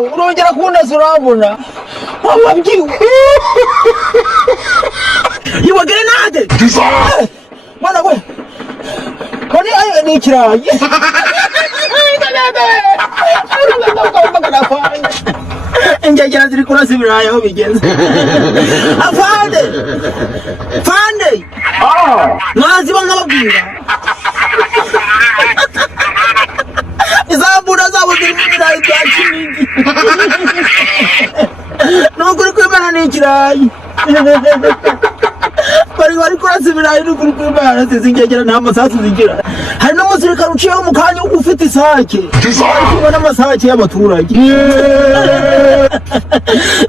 urongera kuneza urambona mama byiwe yiwa grenade bana we koni ayo ni kirayi Injajara ziri kurasa ibirayi aho bigeze afande fande mwaziba nkababwira izambura zabo ziri mu birayi bya Kinigi nukuri kwimana ni ikirayi bari kurasa ibirayi nukuri kwimana zizi injajara nta masasu zigira hari n'umusirikare uciyeho mu kanya ufite isake ari n'amasake y'abaturage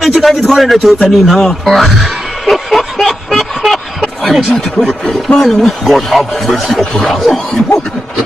iki kandi twarenda cyota ni nta God have mercy upon us.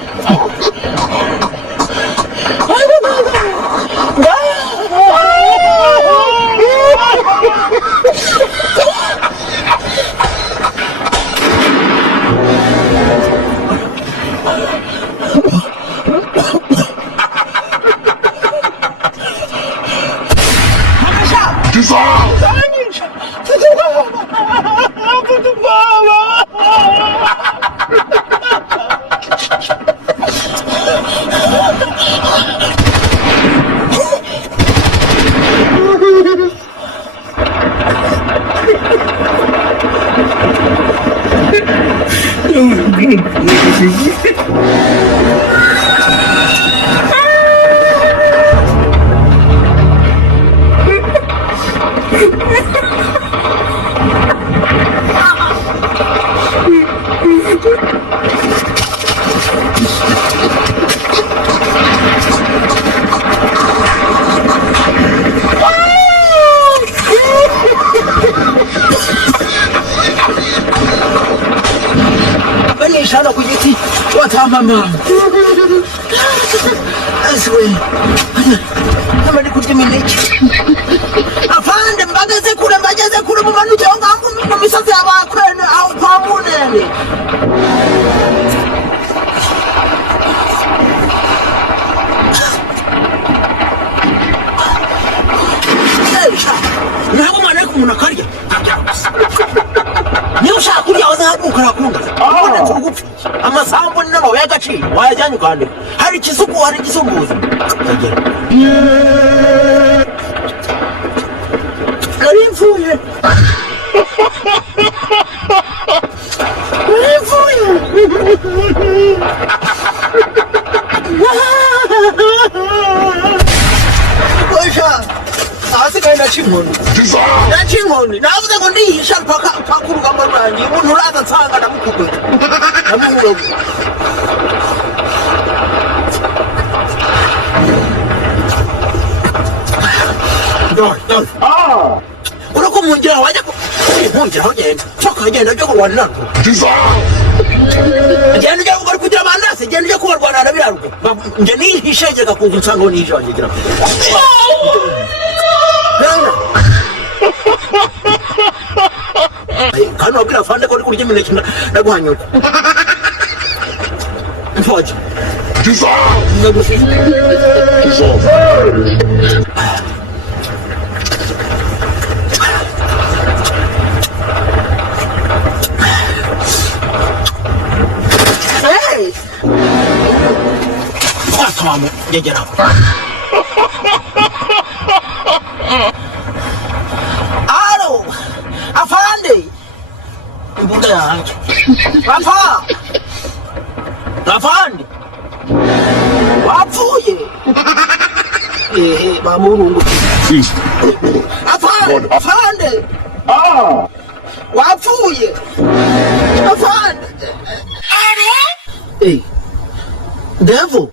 Shana kujiti watama mama aswe kama nikutimiliki afande mbageze kule mu manute ongambu mu misazi abakwene au kwa munene nabo mwana kumunakarya ni ushaka kurya wazahaguka rakunda ubona turugupfa amasambu n'amabuye y'agaciro wayajyanye kandi hari ikisuku hari igisumbuzi karimfuye Osha asigaye nachinkoni navuze ngo ndihisha paka kurugamba rwanjye umuntu uraza nsanga ndamukubita namuhura urako mungira wajya mungira aho genda choka genda cyo kurwana genda cyo bari kugira bandase genda cyo kurwana na biraruko nje nihishegeka ku nsanga ngo nihisha wanjye gira kandi wabwira afande ko uri kurya imineke ndaguhanyuka mfoje Tamam, gel abi. Alo, afande. Ibuda yanjye. Papa. Afande. Wapfuye. Bamurungu. Afande. Wapfuye. Afande. Devil.